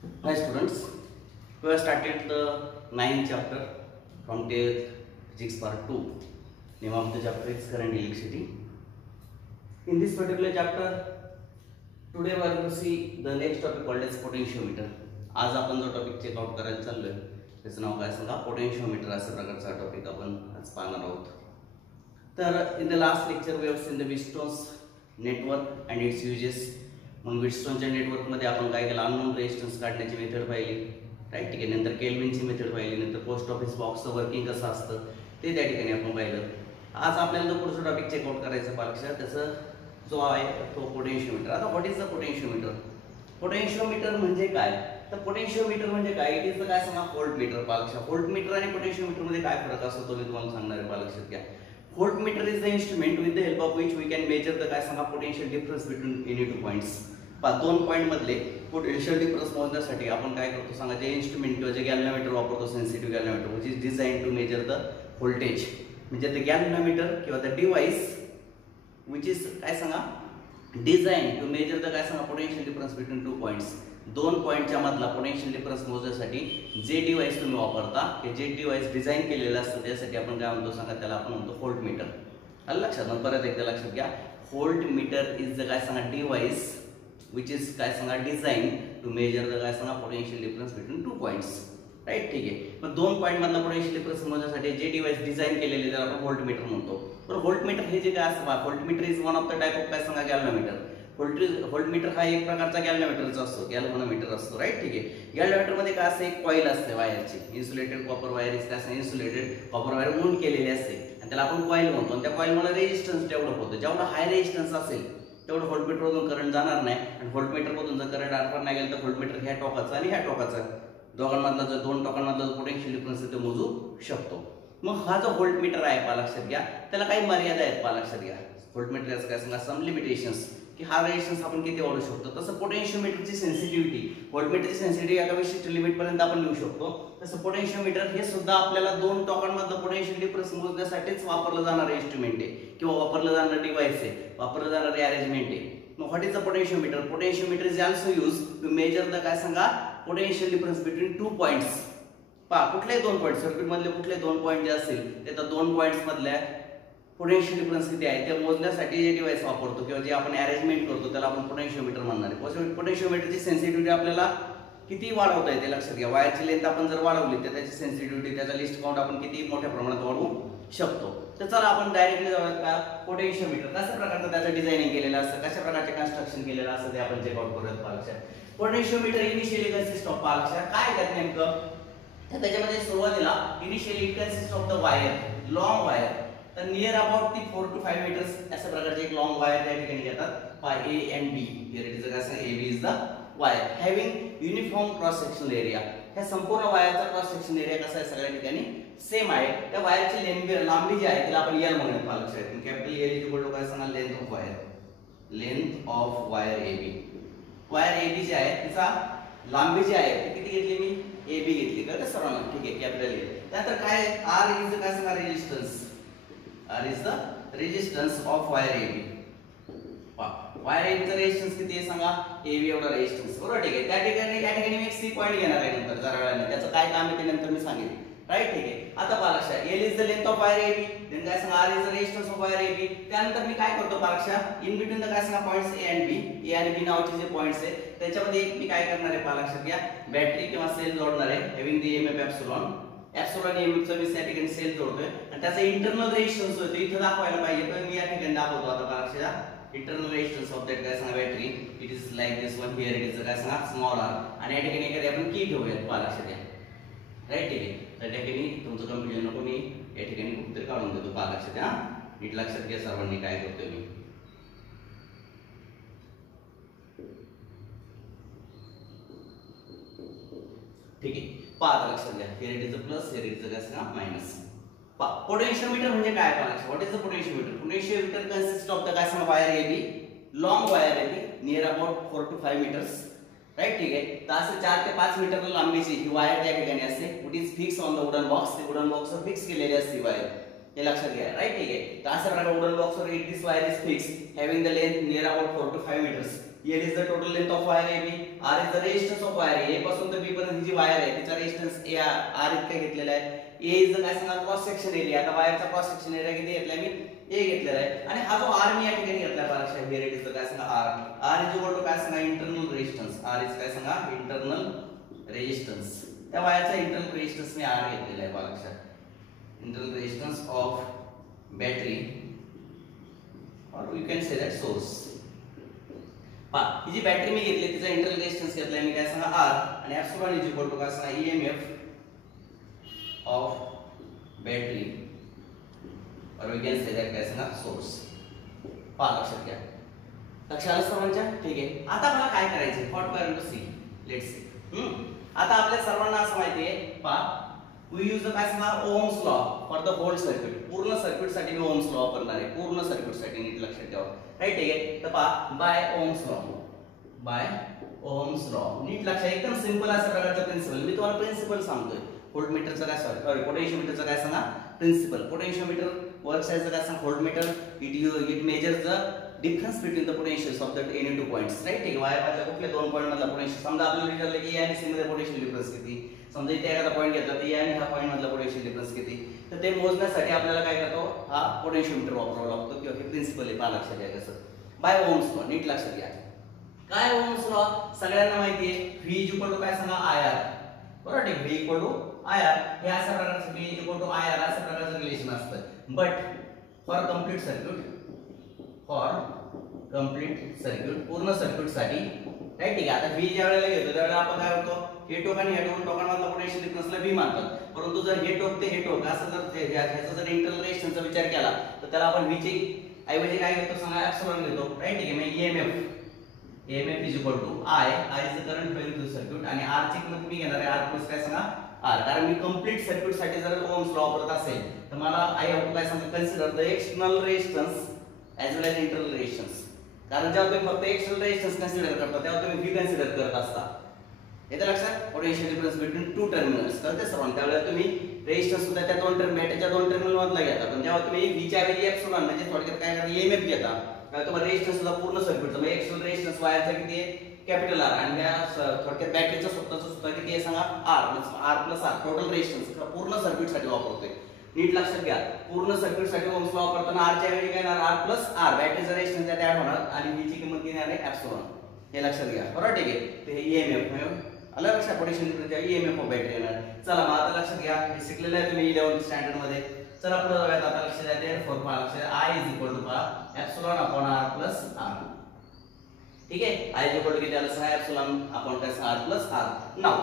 Hi students, we have started the 9th chapter from 10th physics part 2. Name of the chapter is current electricity. In this particular chapter, today we are going to see the next topic called as potentiometer. आज आपण जो topic check out करायला चाललोय त्याचं नाव काय सांगा, potentiometer अशा प्रकारचा टॉपिक आपण आज पाहणार आहोत. तर in the last lecture we have seen the Wheatstone's network and its uses. मग व्हीटस्टोनच्या नेटवर्क मध्ये आपण काय केलं, अननोन रेजिस्टन्स काढण्याची मेथड पाहिली, राईट. ठीक आहे. नंतर केल्विनची मेथड पाहिली, नंतर पोस्ट ऑफिस बॉक्सचं वर्किंग कसं असतं ते त्या ठिकाणी आपण पाहिलं. आज आपल्याला जो पुढचा टॉपिक चेक आउट करायचा पालक्षा त्याचं जो आहे तो पोटेन्शियोमीटर. आता what is the potentiometer? Potentiometer म्हणजे काय? तर पोटेन्शियोमीटर म्हणजे काय? इट इज द काय सांगा, व्होल्टमीटर. पालक्षा व्होल्टमीटर आणि पोटेन्शियोमीटर मध्ये काय फरक असतो तो मी तुम्हाला सांगणार आहे. पालक्षात घ्या. Voltmeter is the instrument with the help of which we can measure the काय सांगा, potential difference between any two points. दोन पॉइंट मधले पोटेन्शियल डिफरन्स मोजण्यासाठी आपण काय करतो सांगा, जे इन्स्ट्रुमेंट किंवा जे गॅल्व्हनोमीटर वापरतो, sensitive galvanometer which is design to measure the voltage. म्हणजे द गॅल्व्हनोमीटर किंवा द डिव्हाइस विच इज काय सांगा, डिझाइन टू मेजर द काय सांगा, potential difference between two points. दोन पॉइंटच्या मधला पोटेन्शियल डिफरन्स मोजण्यासाठी जे डिव्हाइस तुम्ही वापरता, की जे डिव्हाइस डिझाइन केलेलं असतं त्यासाठी आपण काय म्हणतो सांगा, त्याला आपण म्हणतो व्होल्टमीटर. आलं लक्षात? परत एकदा लक्षात घ्या. व्होल्टमीटर इज द काय सांगा, डिव्हाइस विच इज काय सांगा, डिझाइन टू मेजर द काय सांगा, potential difference between two points. Right. ठीक आहे. मग दोन पॉइंट मधला पोटेन्शियल डिफरन्स मोजण्यासाठी जे डिव्हाइस डिझाइन केलेले त्याला आपण व्होल्टमीटर म्हणतो. तर व्होल्टमीटर हे जे काय असतं, voltmeter is one of the type of काय सांगा, गॅल्व्हनोमीटर. व्होल्टमीटर हा एक प्रकारचा गॅल्व्हनोमीटरचा असतो, गॅल्व्हनोमीटर असतो. राईट. ठीक आहे. गॅल्व्हनोमीटर मध्ये काय असते, एक कॉईल असते वायरची, इन्सुलेटेड कॉपर वायर इज काय, इन्सुलेटेड कॉपर वायर वूंड केलेली असते आणि त्याला आपण कॉईल म्हणतो. आणि त्या कॉईल मध्ये रेजिस्टन्स डेव्हलप होतो. जेवढा हाय रेजिस्टन्स असेल तेवढं व्होल्टमीटर मधून करंट जाणार नाही. आणि व्होल्टमीटर मधून जर करंट आरपार नाही गेलं तर व्होल्टमीटर ह्या टोकाचा आणि ह्या टोकाचा, दोघांमधला जो दोन टोकांमधला जो पोटेन्शियल डिफरन्स आहे तो मोजू शकतो. मग हा जो व्होल्टमीटर आहे पालक्षात घ्या, त्याला काही मर्यादा आहेत. पालक्षात घ्या. व्होल्टमीटरचं काय सांगा, सम लिमिटेशन्स, की हा रेजिस्टन्स आपण किती वाढवू शकतो. तसं पोटेन्शियोमीटरची सेन्सिटिव्हिटी, व्होल्टमीटरची सेन्सिटिव्हिटी एका विशिष्ट लिमिट पर्यंत आपण लिहू शकतो. तसं पोटेन्शियोमीटर हे सुद्धा आपल्याला दोन टोकांमधलं पोटेन्शियल डिफरन्स मोजण्यासाठीच वापरलं जाणारं इन्स्ट्रुमेंट आहे किंवा वापरलं जाणारं डिव्हाइस आहे, वापरलं जाणारे अरेंजमेंट आहे. मग what is the potentiometer? Potentiometer is also use to measure the काय सांगा, potential difference between two points. कुठलेही दोन पॉइंट, सर्किट मधले कुठले दोन पॉइंट जे असतील ते तर दोन पॉइंट्स मधल्या पोटेन्शियल डिफरन्स किती आहे ते मोजण्यासाठी जे डिव्हाइस वापरतो किंवा जे आपण अरेंजमेंट करतो त्याला आपण पोटेन्शियोमीटर म्हणणार आहे. पोटेन्शियोमीटरची सेन्सिटिव्हिटी आपल्याला किती वाढवता येते लक्षात घ्या. वायरची लेंथ आपण जर वाढवली तर त्याची सेन्सिटिव्हिटी, त्याचा लिस्ट काउंट आपण किती मोठ्या प्रमाणात वाढवू शकतो. तर चला आपण डायरेक्टली जाऊयात का, पोटेन्शियोमीटर कशा प्रकारचं त्याचं डिझायनिंग केलेलं असतं, कशा प्रकारचे कन्स्ट्रक्शन केलेलं असतं ते आपण चेक आउट करूयात. पालक्षा पोटेन्शियोमीटर इनिशियली कन्सिस्ट ऑफ, पालक्षा काय त्यात नेमकं, तर त्याच्यामध्ये सुरुवातीला initially it consist of the wire, long wire. तर नियर अबाउट ती 4 to 5 मीटर्स अशा प्रकारचे एक लॉंग वायर त्या ठिकाणी घेतात. A and B, here it is काय सांगा, AB is the wire having uniform cross sectional area. ह्या संपूर्ण वायरचा क्रॉस सेक्शन एरिया कसा आहे, सगळ्या ठिकाणी सेम आहे. त्या वायरची लांबी जी आहे तिला आपण L म्हणूयात. पालक्षात capital L is equal to काय सांगा, length of wire, length of wire AB. Wire AB जी आहे तिचा लांबी जी आहे ती किती घेतली मी, AB घेतली. कळलं सर्वांना? ठीक आहे. Capital L. त्यानंतर काय, R इज काय सांगा, resistance. R is the resistance of wire AB. Wire AB चा रेजिस्टन्स किती आहे सांगा, AB एवढा रेजिस्टन्स. बरोबर. ठीक आहे. त्या ठिकाणी मी एक सी पॉइंट घेणार आहे नंतर जरा वेळाने, त्याचं काय काम आहे ते नंतर मी सांगेन. राईट. ठीक आहे. आता पालक्षा L is the length of wire AB, then काय सांगा, R is the resistance of wire AB. त्यानंतर मी काय करतो पालक्षा, इन बिटवीन द काय सांगा, points A and B, A आणि B नावाचे जे पॉइंट्स आहे त्याच्यामध्ये मी काय करणार आहे पालक्षात घ्या, बॅटरी किंवा सेल जोडणार आहे, having the EMF epsilon. Epsilon EMF चा मी त्या ठिकाणी सेल जोडतोय आणि त्याचा इंटरनल रेजिस्टन्स होतो इथे दाखवायला पाहिजे, पण मी या ठिकाणी दाखवतो. आता पालक्षात इंटरनल रेजिस्टन्स ऑफ दॅट काय सांगा, battery, it is like this one, here it is काय सांगा, स्मॉल r. आणि या ठिकाणी एखादी आपण की ठेवूयात पालक्षात. राईट. ठीक आहे. त्या ठिकाणी तुमचं कन्फ्युजन नको, मी या ठिकाणी कुठेतरी काढून देतो पालक्षात. हा नीट लक्षात घ्या सर्वांनी काय करतोय मी. ठीक आहे. आता लक्षात घ्या, here it is a plus, here it is a काय सांगा, मायनस. पोटेन्शियोमीटर म्हणजे काय पालक्षा, what is the potentiometer? Potentiometer consist of the काय सांगा, wire AB, long wire AB, near about 4 to 5 metres. Right. ठीक आहे. तर असं 4 ते 5 मीटर लांबीची ही वायर त्या ठिकाणी असते. It is fix on the wooden box. ते वुडन बॉक्सवर फिक्स केलेली असते वायर, हे लक्षात घ्या. राईट. ठीक आहे. तर अशा प्रकारे वुडन बॉक्सवर this wire is fix, having the length near about 4 to 5 metres. L is the total length of wire AB, R is the resistance of wire A पासून तर B पर्यंत जी वायर आहे तिचा रेजिस्टन्स R इतका घेतलेला आहे. A is the काय सांगा क्रॉस सेक्शन एरिया. आता वायरचा क्रॉस सेक्शन एरिया किती घेतलाय मी A घेतलेला आहे आणि हा जो R मी या ठिकाणी घेतलाय परीक्षा हिअर इट इज द काय सांगा R इज इक्वल टू काय सांगा इंटरनल रेजिस्टन्स. R इज काय सांगा इंटरनल रेजिस्टन्स. त्या वायरचा इंटरनल रेजिस्टन्स मी R घेतलेला आहे परीक्षा. Internal resistance of battery or you can say that source. पहा ही जी बॅटरी मी घेतली तिचा इंटरनल रेजिस्टन्स घेतलाय मी काय सांगा R आणि एप्सिलॉन इज इक्वल टू काय सांगा EMF of battery or we can say that काय सांगा सोर्स. पहा लक्षात घ्या. लक्षात आलं सर्वांच्या? ठीक आहे. आता मला काय करायचंय? What we are to see. Let's see. आता आपल्या सर्वांना असं माहिती आहे पहा we use the काय सांगा Ohm's law for the whole circuit. पूर्ण सर्किट साठी मी ओहम्स लॉ वापरणार आहे. पूर्ण सर्किट साठी नीट लक्षात ठेवा. राईट ठीक आहे. तर पहा by Ohm's law. By Ohm's law नीट लक्षात एकदम सिंपल अशा प्रकारचा प्रिन्सिपल मी तुम्हाला प्रिन्सिपल सांगतोय. व्होल्टमीटरचा काय सॉरी पोटेन्शियोमीटरचा काय सांगा प्रिन्सिपल. पोटेन्शियोमीटर वर्क्स ॲज काय सांगा voltmeter. It measures the difference between the potentials of the any two points. Right ठीक आहे. वायर मधल्या कुठल्या दोन पॉइंट मधला पोटेन्शियल समजा आपल्याला विचारलं की A आणि C मध्ये पोटेन्शियल डिफरन्स किती. समजा इथे एखादा पॉइंट घेतला तर या आणि ह्या पॉइंट मधला पोटेन्शियल डिफरन्स किती. तर ते मोजण्यासाठी आपल्याला काय करतो हा पोटेन्शियोमीटर वापरावा लागतो किंवा हे प्रिन्सिपल आहे. पहा लक्षात घ्या कसं बाय ओहम्स लॉ. नीट लक्षात घ्या. काय ओहम्स लॉ सगळ्यांना माहिती आहे. V इज इक्वल टू काय सांगा IR. बरोबर ठीक. V इक्वल टू IR हे अशा प्रकारचं V is equal to IR अशा प्रकारचं रिलेशन असतं. बट फॉर कंप्लीट सर्किट पूर्ण सर्किट साठी राईट ठीक आहे. आता V ज्या वेळेला घेतो त्यावेळेला आपण काय करतो हे टोक आणि ह्या दोन टोकांमधला पोटेन्शियल डिफरन्सला V मानतात. परंतु जर हे टोक ते हे टोक असं जर ह्याचा जर इंटरनल रेजिस्टन्सचा विचार केला तर त्याला आपण V ची ऐवजी काय घेतो सांगा एप्सिलॉन घेतो. राईट ठीक आहे. मग EMF is equal to I is the current flowing through circuit आणि R ची किंमत मी घेणार आहे R प्लस काय सांगा R. कारण मी कंप्लीट सर्किट साठी जर ओहम्स लॉ वापरत असेल तर मला I हॅव टू काय सांगा consider the external resistance as well as internal resistance. कारण जेव्हा तुम्ही फक्त एक्सटर्नल रेजिस्टन्स कन्सिडर करता तेव्हा तुम्ही V कन्सिडर करत असता. येते लक्षात potential difference between two terminals कळते सर्वांना. त्यावेळेला तुम्ही रेजिस्टन्स सुद्धा त्या दोन बॅटरीच्या दोन टर्मिनल मधला घेता. पण जेव्हा तुम्ही V च्या ऐवजी एप्सिलॉन म्हणजे थोडक्यात काय करता EMF घेता तुम्हाला रेजिस्टन्स सुद्धा पूर्ण सर्किटचा म्हणजे एक्सटर्नल रेजिस्टन्स वायरचा किती आहे कॅपिटल R आणि त्या थोडक्यात बॅटरीचा स्वतःचा सुद्धा किती आहे सांगा R plus R total resistance पूर्ण सर्किट साठी वापरतोय. नीट लक्षात घ्या. पूर्ण सर्किट साठी ओहम्स लॉ वापरताना R च्या ऐवजी काय येणार R प्लस R बॅटरीचा रेजिस्टन्स त्यात ऍड होणार आणि V ची किंमत किती आहे एप्सिलॉन. हे लक्षात घ्या. बरोबर ठीक आहे. ते हे EMF आलं लक्षात potential difference EMF of battery येणार. चला मग आता लक्षात घ्या हे शिकलेलं आहे तुम्ही 11th स्टँडर्ड मध्ये. चला पुढे जाऊयात. आता लक्षात द्या देअरफॉर पहा लक्षात I इज इक्वल टू पहा epsilon upon R plus R. ठीक आहे. I इज इक्वल टू किती आलं सांगा एप्सिलॉन अपॉन काय सांगा R प्लस R. नाव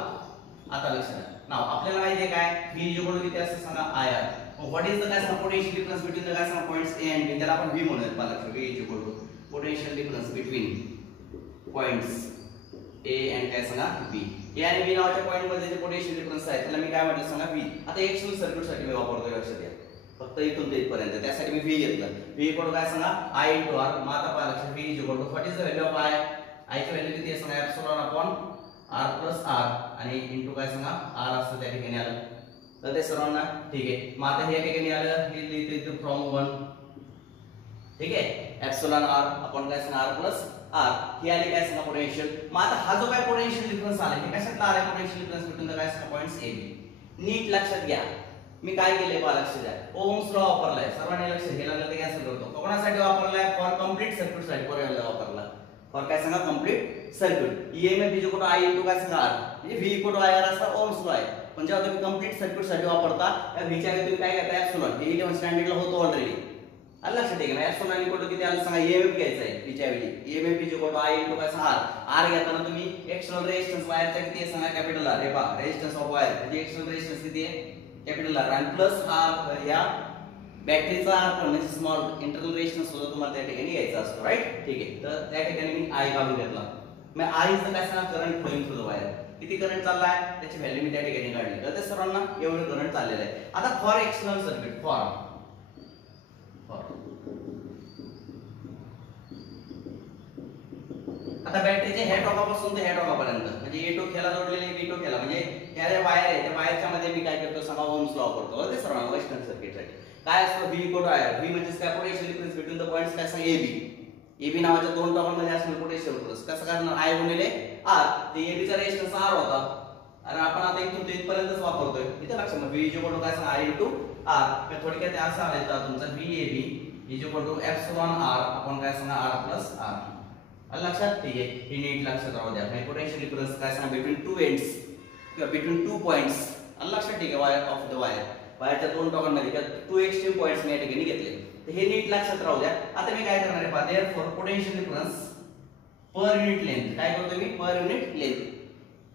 आता लक्षात द्या. नाव आपल्याला माहिती आहे काय V इज इक्वल टू किती असतं सांगा IR. व्हॉट इज द काय सांगा पोटेन्शियल डिफरन्स बिटवीन द काय सांगा पॉइंट्स A and B त्याला आपण V म्हणूयात. पहा लक्षात V is equal to potential difference between points A and काय सांगा B. A आणि B नावाच्या पॉइंट मध्ये जे पोटेन्शियल डिफरन्स आहे त्याला मी काय म्हटलं सांगा V. आता एक्सटर्नल सर्किट साठी मी वापरतोय लक्षात घ्या. फक्त इथून ते इथपर्यंत त्यासाठी मी V घेतलं. V इक्वल टू काय सांगा I into R. मग आता पहा लक्षात V is equal to what is the value of I. I ची व्हॅल्यू किती आहे सांगा epsilon upon R plus R आणि इनटू काय सांगा R असतं त्या ठिकाणी आलं. तर ते सर्वांना ठीक आहे. मग आता हे ठिकाणी आलं हे लिहितो इथे फ्रॉम 1 ठीक आहे एप्सिलॉन R अपॉन काय सांगा R प्लस R हे आले काय सांगा पोटेन्शियल. मग आता हा जो काय पोटेन्शियल डिफरन्स आला हे कशातला आला पोटेन्शियल डिफरन्स बिटवीन द काय सांगा पॉइंट्स A B. नीट लक्षात घ्या. मी काय केले पहा लक्षात द्या. ओहम्स लॉ वापरलाय सर्वांनी लक्ष घ्यायला ते कॅन्सल करतो. कोणासाठी वापरलाय फॉर कंप्लीट सर्किट साठी वापरला. फॉर काय सांगा complete circuit. EMF is equal to I into काय सांगा R म्हणजे V इक्वल टू IR असा ओहम्स लॉ आहे. पण जेव्हा तुम्ही कंप्लीट सर्किट साठी वापरता त्या V च्या ऐवजी तुम्ही काय घेता एप्सिलॉन. हे 11th स्टँडर्डला होतो ऑलरेडी. आलं लक्षात आहे का एप्सिलॉन इक्वल टू किती आलं सांगा EMF घ्यायचा आहे V च्या ऐवजी. EMF is equal to I into काय सांगा R. R घेताना तुम्ही एक्सटर्नल रेजिस्टन्स वायरचा किती आहे सांगा कॅपिटल R. हे पहा रेजिस्टन्स ऑफ वायर म्हणजे एक्सटर्नल रेजिस्टन्स किती आहे कॅपिटल R आणि प्लस R या बॅटरीचा R म्हणजे स्मॉल इंटरनल रेजिस्टन्स सुद्धा तुम्हाला त्या ठिकाणी घ्यायचा असतो. राईट ठीक आहे. तर त्या ठिकाणी मी I काढून घेतला. मग I इज द काय सांगा current flowing through the wire. किती करंट चाललाय त्याची व्हॅल्यू मी त्या ठिकाणी काढली. तर ते सर्वांना एवढं करंट चाललेलं आहे. आता फॉर एक्सटर्नल सर्किट फॉर आता बॅटरीच्या ह्या टोकापासून ते ह्या टोकापर्यंत म्हणजे ए टोक ह्याला जोडलेले बी टोक ह्याला म्हणजे ह्या ज्या वायर आहे त्या वायरच्या मध्ये मी काय करतो सांगा ओहम्स लॉ वापरतो. ते सर्वांना वेस्टर्न सर्किट साठी काय असतं V equal to IR. V म्हणजे काय potential difference between the points काय सांगा AB. AB नावाच्या दोन टोकांमध्ये असणारे पोटेन्शियल डिफरन्स कसं करणार I गुणिले R ते AB चा रेजिस्टन्स R होता आणि आपण आता इथून ते इथपर्यंतच वापरतोय इथे लक्षात घ्या V इक्वल टू काय सांगा I * R म्हणजे थोडक्यात असं आलं तुमचा VAB equal to epsilon R आपण काय सांगा R + R लक्षात ठीक आहे हे नीट लक्षात राहू द्या म्हणजे पोटेन्शियल डिफरन्स काय सांगा बिटवीन टू एंड्स किंवा बिटवीन टू पॉइंट्स लक्षात ठीक आहे वायर ऑफ द वायरच्या दोन टोकांमध्ये किंवा टू एक्स्ट्रीम पॉइंट्स मी या ठिकाणी घेतले तर हे नीट लक्षात राहू द्या आता मी काय करणार आहे पहा therefore potential difference per unit length काय करतो मी पर युनिट लेंथ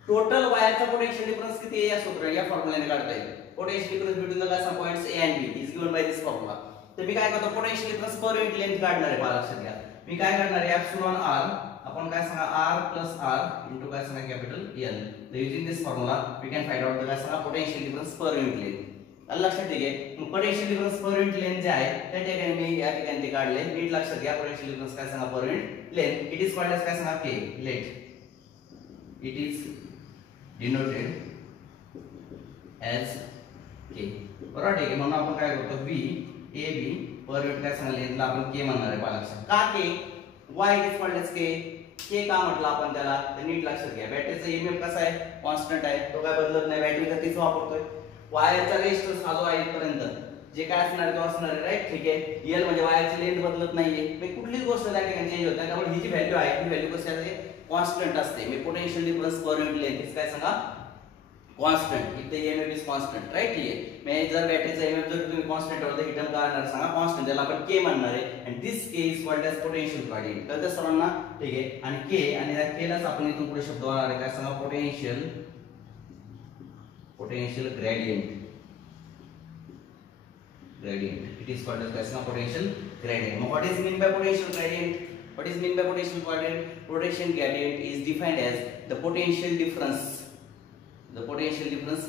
टोटल वायरचा पोटेन्शियल डिफरन्स किती आहे या सूत्राने या फॉर्म्युलाने काढता येईल पोटेन्शियल डिफरन्स बिटवीन द काय points A and B is given by this formula तर मी काय करतो potential difference per unit length काढणार आहे पहा लक्षात घ्या मी काय करणार आहे एप्सिलॉन R आपण काय सांगा R + R इनटू काय सांगा कॅपिटल L तर using this formula we can find out the काय सांगा potential difference per unit length लक्षात ठीक आहे मग potential difference per unit length जे आहे त्या ठिकाणी मी या ठिकाणी ते काढले नीट लक्षात घ्या पोटेन्शियल डिफरन्स काय सांगा per unit length it is called as काय सांगा K let it is denoted as K बरोबर ठीक आहे म्हणून आपण काय करतो VAB पर युनिट काय सांगा लेंथला आपण K म्हणणार आहे पहा लक्षात का K why it is called as K का म्हटलं आपण त्याला तर नीट लक्षात घ्या बॅटरीचा EMF कसा आहे कॉन्स्टंट आहे तो काय बदलत नाही बॅटरीचा तीच वापरतोय वायरचा रेजिस्टन्स हा जो आहे इथपर्यंत जे काय असणार ते असणार आहे राईट ठीक आहे L म्हणजे वायरची लेंथ बदलत नाहीये म्हणजे कुठलीच गोष्ट त्या ठिकाणी चेंज होत नाही त्यामुळे ही जी व्हॅल्यू आहे ही व्हॅल्यू कशी असते कॉन्स्टंट असते म्हणजे potential difference per unit length काय सांगा कॉन्स्टंट इथे EMF इज कॉन्स्टंट राईट ठीक आहे म्हणजे जर बॅटरीचा EMF जर तुम्ही कॉन्स्टंट ठेवलं तर ही टर्म काय असणार सांगा कॉन्स्टंट त्याला आपण K म्हणणार आहे आणि this K is called as potential gradient तर त्या सर्वांना ठीक आहे आणि K आणि त्या K लाच आपण इथून पुढे शब्द वापरणार आहे काय सांगा potential gradient it is called as potential gradient what is mean by potential gradient what is mean by potential gradient potential gradient is defined as the potential difference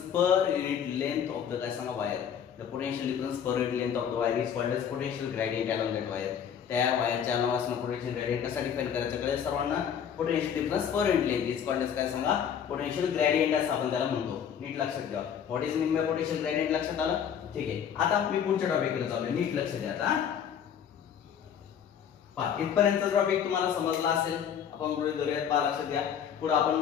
per unit length of the wire the potential difference per unit length of the wire is called as potential gradient along that wire त्या वायरच्या नावासना potential gradient कसा define करायचं कळेल सर्वांना potential difference per unit length is called as काय सांगा potential gradient असं आपण त्याला म्हणतो नीट लक्षात घ्या what is mean by potential gradient लक्षात आलं ठीक आहे आता मी पुढच्या टॉपिककडे चाललोय नीट लक्ष द्या आता पहा इथपर्यंतचा टॉपिक तुम्हाला समजला असेल आपण पुढे धरूयात पहा लक्षात घ्या पुढे आपण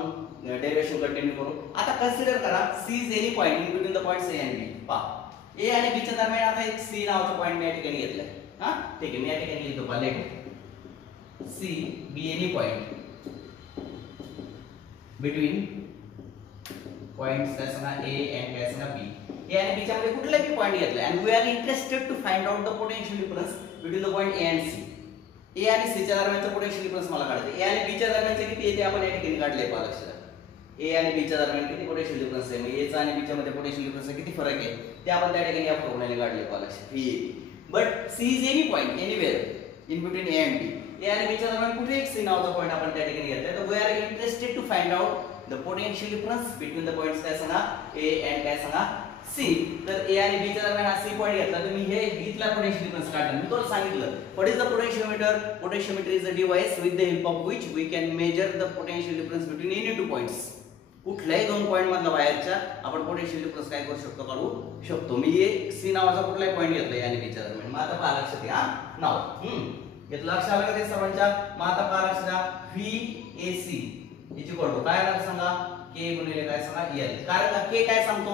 डेरिव्हेशन कंटिन्यू करू आता कन्सिडर करा C is any point in between the points A and B पहा A आणि B च्या दरम्यान आता एक C नावाचा पॉइंट मी या ठिकाणी घेतलाय हां ठीक आहे मी या ठिकाणी लिहितो पहा let C B any point between points काय सांगा A and काय सांगा B A आणि B च्या मध्ये कुठलाही पॉइंट घेतलाय and we are interested to find out the potential difference between the point A and C A आणि C च्या दरम्यानचा पोटेन्शियल डिफरन्स मला काढायचा A आणि B च्या दरम्यानचे किती आहे ते आपण या ठिकाणी काढले पहा लक्षात A आणि B च्या दरम्यान किती पोटेन्शियल डिफरन्स आहे म्हणजे A चा आणि B च्या मध्ये पोटेन्शियल डिफरन्स किती फरक आहे ते आपण त्या ठिकाणी या फॉर्म्युलाने काढले पहा लक्षात but C is any point anywhere in between A and B A आणि B च्या दरम्यान कुठे एक C नावाचा पॉइंट आपण त्या ठिकाणी घेतलाय तर we are interested to find out the potential difference between the points काय सांगा A and काय सांगा C तर A आणि B च्या दरम्यान हा C पॉइंट घेतला तर मी हे इथला पोटेन्शियल डिफरन्स काढला मी तुम्हाला सांगितलं what is the potentiometer is a device with the help of which we can measure the potential difference between any two points कुठल्याही दोन पॉइंट मधला वायरच्या आपण पोटेन्शियल डिफरन्स काय करू शकतो काढू शकतो मी एक C नावाचा कुठलाही पॉइंट घेतलाय आणि B च्या दरम्यान मग आता पहा लक्षात घ्या नाव घेतलं लक्षात आलं का ते सर्वांच्या मग आता पहा लक्षात घ्या VAC याची कोड काय आलं सांगा K गुणिले काय सांगा L कारण का K काय सांगतो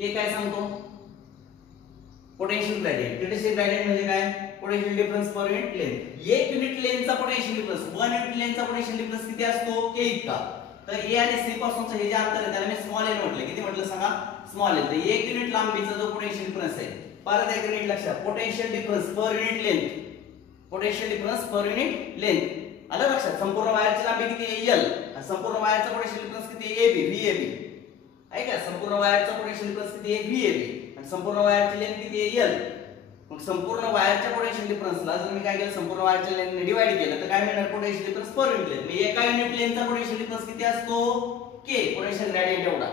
K काय सांगतो पोटेन्शियल ग्रेडियंट पोटेन्शियल ग्रेडियंट म्हणजे काय potential difference per unit length एक युनिट लेंथचा पोटेन्शियल डिफरन्स 1 युनिट लेंथचा पोटेन्शियल डिफरन्स किती असतो K इतका तर A आणि C पासूनचं हे जे अंतर आहे त्याला मी स्मॉल n म्हटलं किती म्हटलं सांगा स्मॉल n तर 1 युनिट लांबीचा जो पोटेन्शियल डिफरन्स आहे परत एक युनिट लक्षात potential difference per unit length potential difference per unit length आलं लक्षात संपूर्ण वायरची लांबी किती आहे L आणि संपूर्ण वायरचा पोटेन्शियल डिफरन्स किती आहे AB VAB आहे का संपूर्ण वायरचा पोटेन्शियल डिफरन्स किती आहे VAB आणि संपूर्ण वायरची लेंथ किती आहे L मग संपूर्ण वायरच्या पोटेन्शियल डिफरन्सला जर मी काय केलं संपूर्ण वायरच्या लेंथने डिवाइड केलं तर काय मिळणार potential difference per unit length म्हणजे एका युनिट लेंथचा पोटेन्शियल डिफरन्स किती असतो K पोटेन्शियल ग्रेडियंट एवढा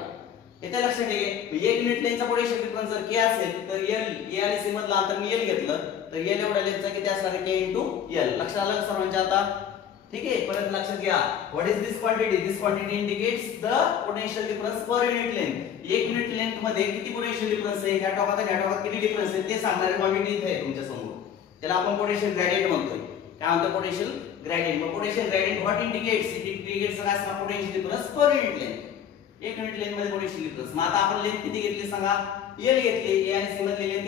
येते लक्षात ठेवा एक युनिट लेंथचा पोटेन्शियल डिफरन्स जर K असेल तर L A आणि C मधलं अंतर मी L घेतलं तर L एवढ्या लेंथचा किती असणार आहे K L लक्षात आलं का सर्वांच्या आता ठीक आहे परत लक्षात घ्या what is this quantity indicates the potential difference per unit length एक युनिट लेंथ मध्ये किती पोटेन्शियल डिफरन्स आहे ह्या टोकात आणि ह्या टोकात किती डिफरन्स आहे ते सांगणारी क्वांटिटी इथे आहे तुमच्या समोर त्याला आपण पोटेन्शियल ग्रेडियंट म्हणतोय. काय म्हणतो पोटेन्शियल ग्रेडियंट. मग potential gradient what indicates, it indicates काय असणार potential difference per unit length. एक युनिट लेंथ मध्ये पोटेन्शियल डिफरन्स. मग आता आपण लेंथ किती घेतली सांगा, एल घेतली. ए आणि सी मधली लेंथ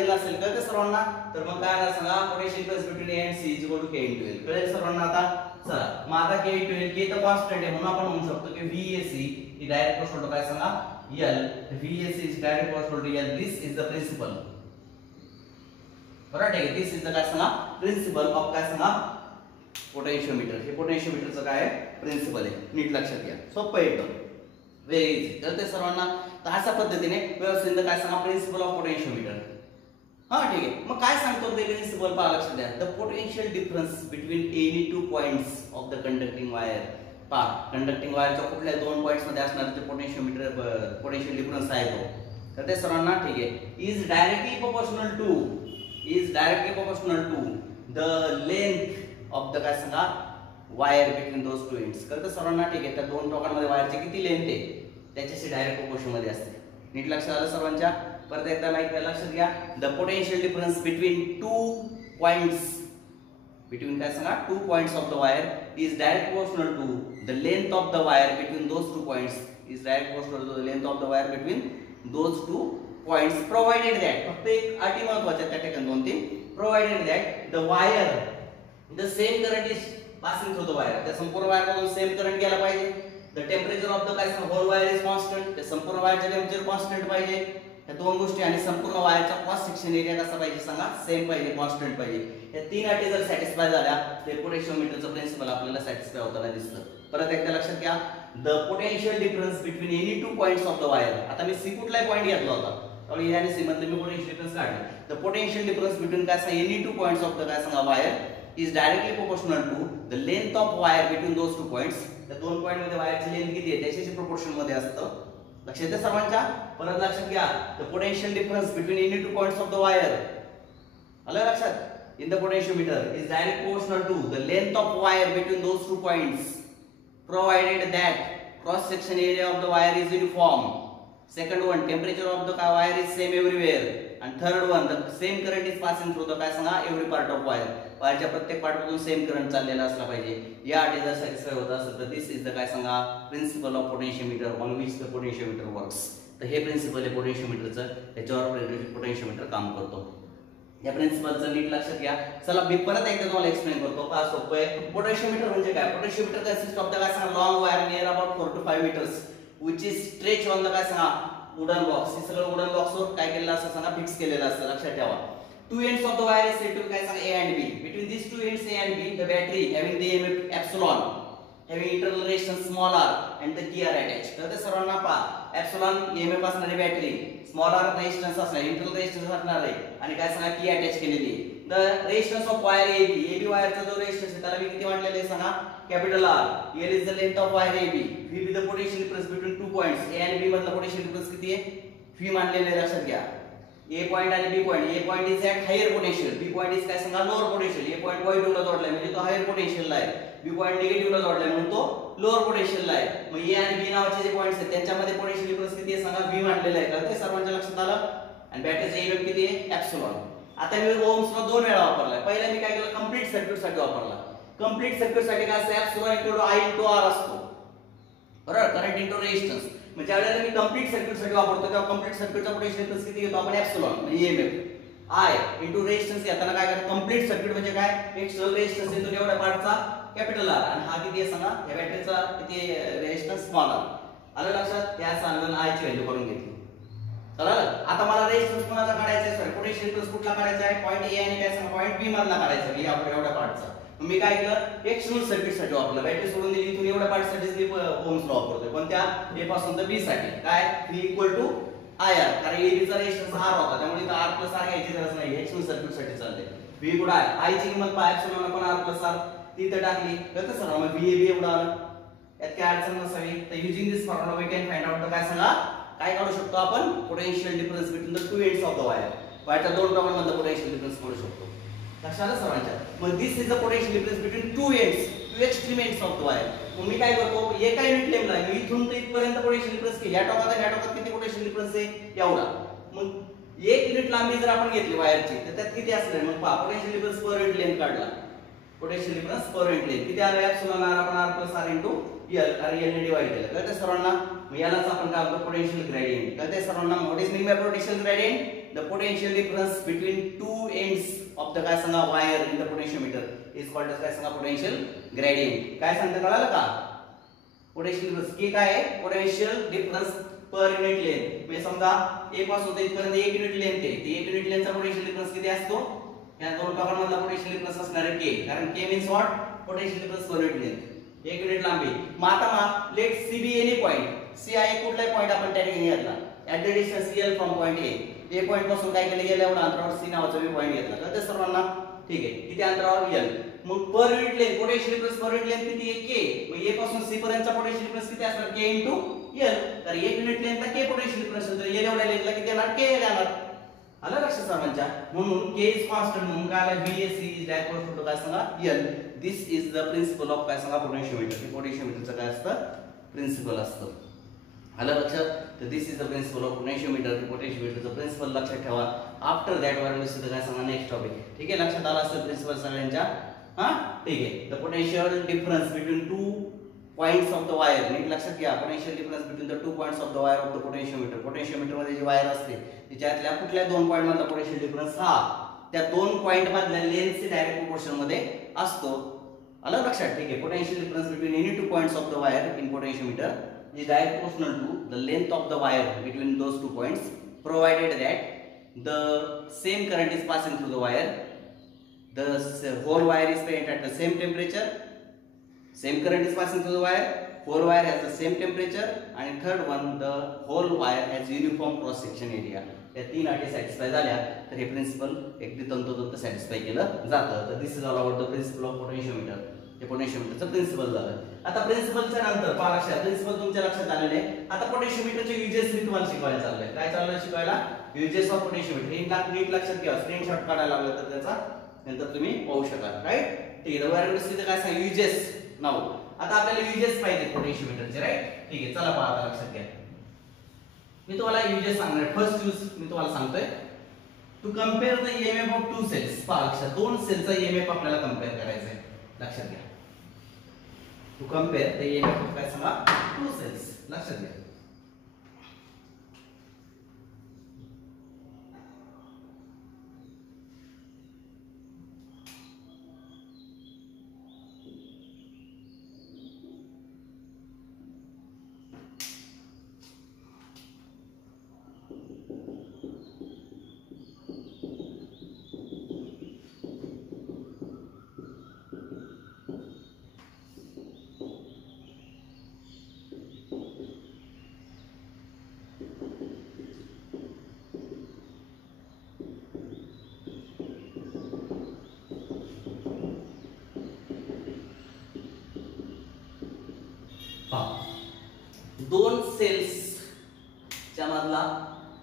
एल असेल कळतं सर्वांना. तर मग काय सांगा potential difference between A and C is equal to K into L. कळेल सर्वांना आता. चला मग आता के इनटू एल, के तर कॉन्स्टंट आहे म्हणून आपण म्हणू शकतो की व्हीएसी ही डायरेक्ट इक्वल टू काय सांगा L. VAC is direct equal to L. This is the principle. बरोबर आहे. दिस इज द काय सांगा प्रिन्सिपल ऑफ काय सांगा पोटेन्शियोमीटर. हे पोटेन्शियोमीटरचं काय प्रिन्सिपल आहे. नीट लक्षात घ्या. सोपं आहे एकदम. Very easy. तर ते सर्वांना तर अशा पद्धतीने व्यवस्थित काय सांगा प्रिन्सिपल ऑफ पोटेन्शियोमीटर. हा ठीक आहे. मग काय सांगतो ते प्रिन्सिपल पहा लक्षात द्या. The potential difference between any two points of the conducting wire. पहा कंडक्टिंग वायरच्या कुठल्या दोन पॉइंट्स मध्ये असणार ते पोटेन्शियोमीटर पोटेन्शियल डिफरन्स आहे तो. तर ते सर्वांना ठीक आहे. Is directly proportional to the length of the काय सांगा wire between those two ends. कळतं सर्वांना ठीक आहे. त्या दोन टोकांमध्ये वायरची किती लेंथ आहे त्याच्याशी डायरेक्ट प्रोपोर्शन मध्ये असते. नीट लक्षात आलं सर्वांच्या. परत एकदा लक्षात घ्या. The potential difference between two points between काय सांगा two points of the wire is direct proportional to the length of the wire between those two points is direct proportional to the length of the wire between those two points provided that. फक्त एक अटी महत्वाच्या त्या ठिकाणी दोन तीन. Provided that the wire the same current is passing through the wire. त्या संपूर्ण वायर मधून सेम करंट गेला पाहिजे. द टेम्परेचर ऑफ द काय सांगा होल वायर इज कॉन्स्टंट. त्या संपूर्ण वायरचे टेम्परेचर कॉन्स्टंट पाहिजे. या दोन गोष्टी आणि संपूर्ण वायरचा क्रॉस सेक्शन एरिया कसा पाहिजे सांगा सेम पाहिजे कॉन्स्टंट पाहिजे. या तीन अटी जर सॅटिस्फाय झाल्या तर पोटेन्शियोमीटरचं प्रिन्सिपल आपल्याला सॅटिस्फाय होताना दिसतं. परत एकदा लक्षात घ्या. The potential difference between any two points of the wire. आता मी सी कुठलाही पॉइंट घेतला होता त्यामुळे ए आणि सी मध्ये मी पोटेन्शियल डिफरन्स काढला. द पोटेन्शियल डिफरन्स बिटवीन काय सांगा any two points of the काय सांगा wire is directly proportional to the length of wire between those two points. त्या दोन पॉइंट मध्ये वायरची लेंथ किती आहे त्याच्याशी प्रोपोर्शन मध्ये असतं. लक्षात येतं सर्वांच्या. परत लक्षात घ्या. The potential difference between any two points of the wire आलं लक्षात in the potentiometer is direct proportional to the length of wire between those two points provided that cross section area of the wire is uniform. Second one temperature of the wire is same everywhere. आणि third one the same current is passing through the काय सांगा every part of wire. वायरच्या प्रत्येक part मधून same current चाललेला असला पाहिजे. या अटी जर सॅटिस्फाय होत असेल तर दिस इज द काय सांगा principle of potentiometer on which the potentiometer works. तर हे प्रिन्सिपल आहे पोटेन्शियोमीटरचं. त्याच्यावर पोटेन्शियोमीटर काम करतो. या प्रिन्सिपलचं नीट लक्षात घ्या. चला मी परत एकदा तुम्हाला एक्सप्लेन करतो का सोपं आहे. पोटेन्शियोमीटर म्हणजे काय. पोटेन्शियोमीटर कन्सिस्ट ऑफ द काय सांगा long wire near about 4 to 5 meters which is stretched on the काय सांगा वुडन बॉक्स. हे सगळं वुडन बॉक्सवर काय केलेलं असतं सांगा फिक्स केलेलं असतं. लक्षात ठेवा. Two ends of the wire is said to be काय सांगा A and B. Between these two ends A and B, the battery having the EMF epsilon, having internal resistance small r and the key are attached. तर ते सर्वांना पहा. epsilon EMF असणारी battery, small r resistance असणार, internal resistance असणार आहे आणि काय सांगा की अटॅच केलेली आहे. The resistance of wire AB वायरचा जो रेजिस्टन्स आहे त्याला मी किती म्हटलेले आहे सांगा capital R. L is the length of wire AB. V is the potential difference between two points. A and B मधला potential difference किती आहे V मानलेले आहे. लक्षात घ्या. A पॉइंट आणि B point. A point is at higher potential. B point is काय सांगा लोअर पोटेन्शियल. A पॉइंट पॉझिटिव्हला जोडलाय म्हणजे तो हायर पोटेन्शियलला आहे. B पॉइंट निगेटिव्हला जोडलाय म्हणून तो लोअर पोटेन्शियलला आहे. मग A आणि B नावाचे जे पॉइंट्स आहेत त्यांच्यामध्ये पोटेन्शियल डिफरन्स किती आहे सांगा V मानलेला आहे. का ते सर्वांच्या लक्षात आलं. आणि बॅटरीचा EMF किती आहे एप्सिलॉन. आता मी ओम्स ला दोन वेळा वापरलाय. पहिला मी काय केलं कंप्लीट सर्किट साठी वापरला. कंप्लीट सर्किट साठी काय असतं epsilon equal to I into R असतो. बरोबर करंट इनटू रेजिस्टन्स. म्हणजे ज्यावेळेला मी कंप्लीट सर्किट साठी वापरतो तेव्हा कंप्लीट सर्किटचा पोटेन्शियल डिफरन्स किती घेतो आपण एप्सिलॉन म्हणजे EMF I into रेजिस्टन्स घेताना काय करतो कंप्लीट सर्किट म्हणजे काय एक्सटर्नल रेजिस्टन्स येतो एवढ्या पार्टचा कॅपिटल R आणि हा किती आहे सांगा या बॅटरीचा किती रेजिस्टन्स स्मॉल r. आलं लक्षात. त्या सांगून I ची व्हॅल्यू करून घेतली. कळलं. आता मला रेजिस्टन्स कोणाचा काढायचा आहे सॉरी पोटेन्शियल डिफरन्स कुठला काढायचा आहे पॉइंट A आणि काय सांगा पॉइंट B मधला काढायचा आहे एवढ्या पार्टचा. मी काय केलं एक्सटर्नल सर्किट साठी वापरलं. बॅटरी सोडून दिली इथून एवढ्या पार्ट साठी मी ओम्स लॉ वापरतोय. पण त्या A पासून तर B साठी काय V इक्वल टू IR कारण AB चा रेजिस्टन्स R होता त्यामुळे इथं R प्लस R घ्यायची गरज नाही. एक्सटर्नल सर्किट साठी चालते. V इक्वल I ची किंमत पाय एप्सिलॉन आपण R प्लस R तिथे टाकली तर सर मग VAB एवढा आलं. यात काय अडचण नसावी. तर using this formula we can find out काय सांगा काय काढू शकतो आपण potential difference between the two ends of the wire. वायरच्या दोन टोकांमधला पोटेन्शियल डिफरन्स काढू शकतो. लक्षात आलं सर्वांच्या. मग this is the potential difference between two ends two extreme ends of the wire. मग मी काय करतो एका युनिट लेंथला मी इथून तर इथपर्यंत पोटेन्शियल डिफरन्स केली. या टोकात किती पोटेन्शियल डिफरन्स आहे एवढा. मग 1 युनिट लांबी जर आपण घेतली वायरची तर त्यात किती असणार मग पहा potential difference per unit length काढला potential difference per unit length किती आलं एप्सिलॉन r आपण r + r * l कारण l ने डिवाइड केलं कळते सर्वांना मग यालाच आपण काय म्हणतो पोटेन्शियल ग्रेडियंट कळते सर्वांना what is mean by potential gradient the potential difference between two ends of the काय सांगा wire in the potentiometer is called काय सांगा पोटेन्शियल ग्रेडियंट काय सांगते कळालं का पोटेन्शियल डिफरन्स की काय आहे potential difference per unit length म्हणजे समजा a पासून ते इथपर्यंत 1 युनिट लेंथ आहे ते 1 युनिट लेंथचा पोटेन्शियल डिफरन्स किती असतो या दोन टोकांमधला पोटेन्शियल डिफरन्स असणार आहे k कारण k means what potential difference per unit length 1 unit लांबी मग आता let C B any point C आहे कुठलाही पॉइंट आपण त्या ठिकाणी घेतला at the distance l from point a point पासून काय केलं गेलं एवढा अंतरावर c नावाचा मी पॉइंट घेतला तर ते सर्वांना ठीक आहे किती अंतरावर l मग पर unit length potential difference per unit length किती आहे k मग a पासून c पर्यंतचा पोटेन्शियल डिफरन्स किती असणार k * l तर 1 युनिट लेंथचा k पोटेन्शियल डिफरन्स तर l एवढ्या लेंथला किती येणार k येणार आलं लक्षात सर्वांच्या म्हणून k इज कॉन्स्टंट म्हणून काय आलं VAC इज डायरेक्ट टू काय सांगा l this is the principle of काय सांगा पोटेन्शियोमीटर पोटेन्शियोमीटरचं काय असतं प्रिन्सिपल असतं आलं लक्षात तर this is the principle of potentiometer पोटेन्शियोमीटरचं प्रिन्सिपल लक्षात ठेवा आफ्टर दॅट वर मी सुद्धा काय सांगा नेक्स्ट टॉपिक ठीक आहे लक्षात आलं असेल प्रिन्सिपल सगळ्यांच्या हां ठीक आहे the potential difference between two points of the wire नीट लक्षात घ्या potential difference between the two points of the wire of the potentiometer potentiometer मध्ये जी वायर असते त्याच्यातल्या कुठल्या दोन पॉइंट मधला पोटेन्शियल डिफरन्स हा त्या दोन पॉइंट मधल्या लेंथचे डायरेक्ट प्रोपोर्शन मध्ये असतो आलं लक्षात ठीक आहे potential difference between any two points of the wire in potentiometer is direct proportional to the length of the wire between those 2 points provided that the same current is passing through the wire the whole wire is present at the same temperature same current is passing through the wire whole wire has the same temperature and third one the whole wire has uniform cross section area या तीन अटी satisfy झाल्या तर हे principal अगदी तंतोतंत satisfy केलं जातं तर this is all about the principle of potentiometer हे पोटेन्शियोमीटरचं प्रिन्सिपल झालं आता प्रिन्सिपलच्या नंतर पहा लक्षात प्रिन्सिपल तुमच्या लक्षात आलेले आता पोटेन्शियोमीटरचे युजेस मी तुम्हाला शिकवायला चाललोय काय चाललंय शिकवायला युजेस ऑफ पोटेन्शियोमीटर हे नीट लक्षात घ्या स्क्रीनशॉट काढायला लागलं तर त्याचा नंतर तुम्ही पाहू शकाल राईट ठीक आहे वर तिथे काय सांग युजेस नाव आता आपल्याला युजेस पाहिजे पोटेन्शियोमीटरचे राईट ठीक आहे चला पहा आता लक्षात घ्या मी तुम्हाला युजेस सांगणार फर्स्ट यूज मी तुम्हाला सांगतोय to compare the EMF of two cells पहा लक्षात दोन सेलचा ईएमएफ आपल्याला कंपेअर करायचा आहे लक्षात घ्या to compare the EMF of काय सांगा टू सेल्स लक्षात घ्या दोन सेल्स च्या मधला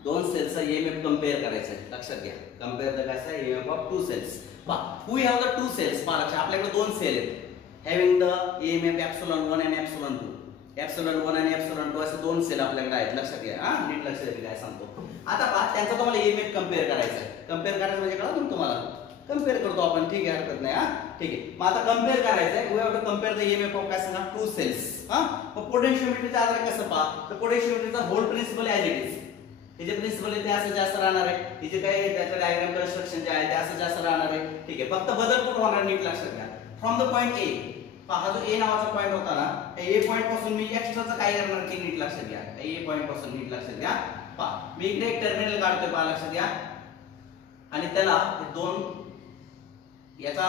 दोन सेल्सचा ईएमएफ कंपेअर करायचा आहे लक्षात घ्या कंपेअर द काय ईएमएफ ऑफ टू सेल्स पहा we have the two cells पहा लक्षात आपल्याकडे दोन सेल आहेत हॅविंग द ईएमएफ एप्सिलॉन 1 आणि एप्सिलॉन 2 एप्सिलॉन 1 आणि एप्सिलॉन 2 असे दोन सेल आपल्याकडे आहेत लक्षात घ्या हां नीट लक्षात द्या काय सांगतो आता पहा त्यांचा तुम्हाला ईएमएफ कंपेअर करायचा आहे कंपेअर करायचं म्हणजे कळलं तुम्हाला कंपेअर करतो आपण ठीक आहे हरकत नाही हां ठीक आहे मग आता कंपेअर करायचं आहे we have to compare the EMF of काय सांगा टू सेल्स हां मग पोटेन्शियोमीटरच्या आधारे कसं पहा तर पोटेन्शियोमीटरचा whole principle as it is हे जे प्रिन्सिपल आहे ते असं जास्त राहणार आहे हे जे काही त्याचं डायग्राम कन्स्ट्रक्शन जे आहे ते असं जास्त राहणार आहे ठीक आहे फक्त बदल कुठे होणार नीट लक्षात घ्या फ्रॉम द पॉइंट ए पहा जो ए नावाचा पॉइंट होता ना ए पॉइंट पासून मी एक्स्ट्राचं काय करणार की नीट लक्षात घ्या ए पॉइंट पासून नीट लक्षात घ्या पहा मी इकडे एक टर्मिनल काढतोय पहा लक्षात घ्या आणि त्याला दोन याचा